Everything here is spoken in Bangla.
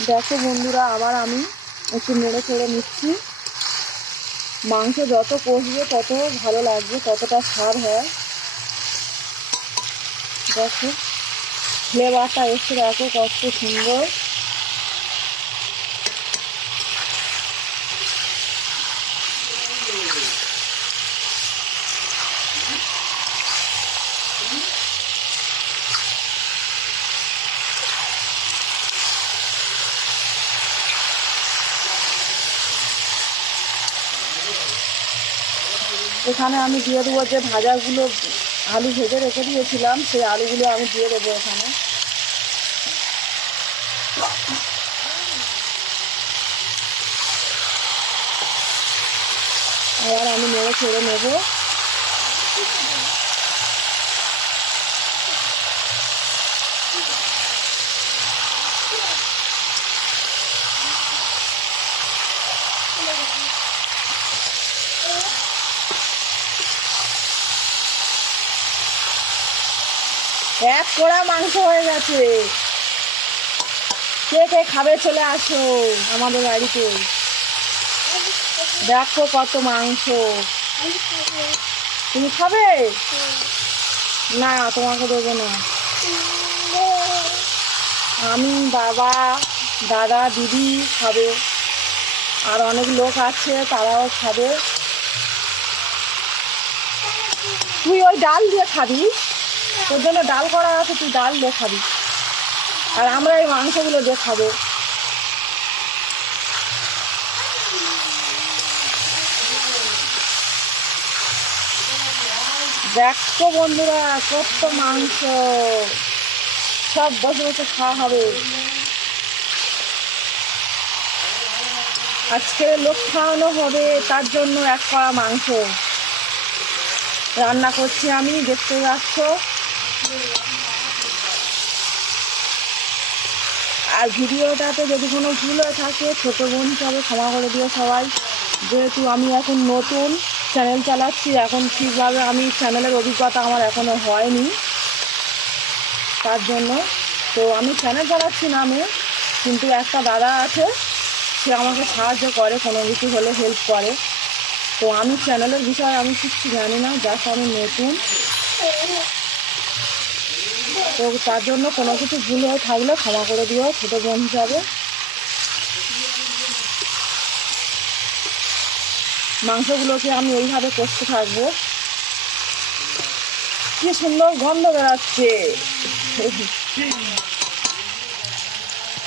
দেখো বন্ধুরা, আবার আমি একটু নেড়ে ছেড়ে নিচ্ছি। মাংস যত কষবে তত ভালো লাগবে, ততটা সার হয়। দেখো ফ্লেভারটা এসে দেখো কত সুন্দর। এখানে আমি দিয়ে দেবো যে ভাজাগুলো আলু ভেজে রেখে দিয়েছিলাম, সেই আলুগুলো আমি দিয়ে দেবো এখানে। আবার আমি নেড়ে ছেড়ে নেব। এক কোড়া মাংস হয়ে গেছে। কে কে খাবে চলে আসো আমাদের বাড়িতে। দেখো কত মাংস। তুমি খাবে? না, তোমাকে দেবো না। আমি বাবা, দাদা, দিদি খাবে। আর অনেক লোক আছে, তারাও খাবে। তুই ওই ডাল দিয়ে খাবি? তোর জন্য ডাল করা আছে, তুই ডাল দিয়ে খাবি। আর আমরা এই মাংসগুলো দিয়ে খাব। দেখো বন্ধুরা, কত মাংস। সব বসে বসে খাওয়া হবে। আজকে লোক খাওয়ানো হবে, তার জন্য এক কড়া মাংস। রান্না করছি আমি, দেখতে পাচ্ছ? আর ভিডিওটাতে যদি কোনো ভুল হয়ে থাকে, ছোটো বোন হিসাবে ক্ষমা করে দিও সবাই। যেহেতু আমি এখন নতুন চ্যানেল চালাচ্ছি, এখন ঠিকভাবে আমি চ্যানেলের অভিজ্ঞতা আমার এখনও হয়নি। তার জন্য তো আমি চ্যানেল চালাচ্ছি না আমি কিন্তু একটা দাদা আছে, সে আমাকে সাহায্য করে, কোনো কিছু হলে হেল্প করে। তো আমি চ্যানেলের বিষয়ে আমি কিচ্ছু জানি না জাস্ট আমি নতুন। তো তার জন্য কোনো কিছু ভুল হয়ে থাকলে ক্ষমা করে দিও ছোটো বোন হিসাবে। মাংসগুলোকে আমি ওইভাবে কষতে থাকব। কি সুন্দর গন্ধ বেরাচ্ছে